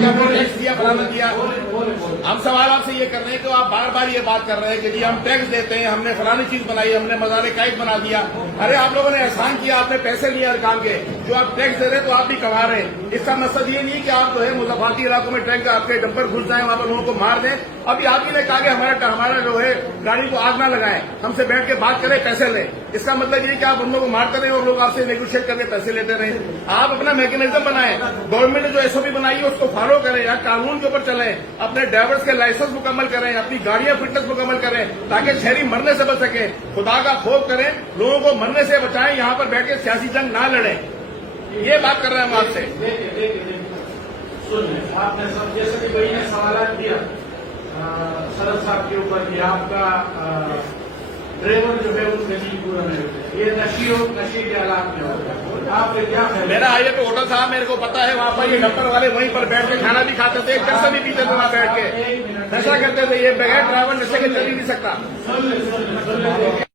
Tax दिया फलाना दिया। हम सवाल आपसे ये कर रहे हैं कि आप बार बार ये बात कर रहे हैं कि जी हम टैक्स देते हैं, हमने फलानी चीज बनाई, हमने मज़ार कायद बना दिया। अरे आप लोगों ने एहसान किया, आपने पैसे लिए हर काम के, जो आप टैक्स दे रहे हैं तो आप भी कमा रहे हैं। इसका मकसद ये नहीं कि आप जो है मुज़ाफ़ाती इलाकों में टैंक आपके डंपर घुस जाए, वहां पर लोगों को मार दें। अभी आप ही ने कहा कि हमारा जो है गाड़ी को आग ना लगाएं, हमसे बैठ के बात करें, पैसे लें। इसका मतलब ये कि आप उन लोगों को मारते रहे और लोग आपसे नेगोशिएट करके पैसे लेते रहे। आप अपना मैकेनिज्म बनाएं, गवर्नमेंट ने जो एसओपी बनाई है उसको फॉलो करें, या कानून के ऊपर चलें, अपने ड्राइवर्स के लाइसेंस मुकम्मल करें, अपनी गाड़ियां फिटनेस मुकम्मल करें, ताकि शहरी मरने से बच सके। खुदा का खौफ करें, लोगों को मरने से बचाएं, यहाँ पर बैठ के सियासी जंग ना लड़ें। ये बात कर रहे हैं हम आपसे। सुनिए, आपने सब जैसे कि भाई ने सवाल दिया शरद साहब के ऊपर कि आपका ड्राइवर जो है उस नशे पूरा नहीं होता, ये नशे के हालात में होगा। आप क्या मेरा आइए तो होटल साहब, मेरे को पता है वहाँ पर ये डॉक्टर वाले वहीं पर बैठ के खाना भी खाते थे, पैसा भी पीते थे वहाँ बैठ के, नशा करते थे। ये बगैर ड्राइवर नशे के चल ही नहीं सकता।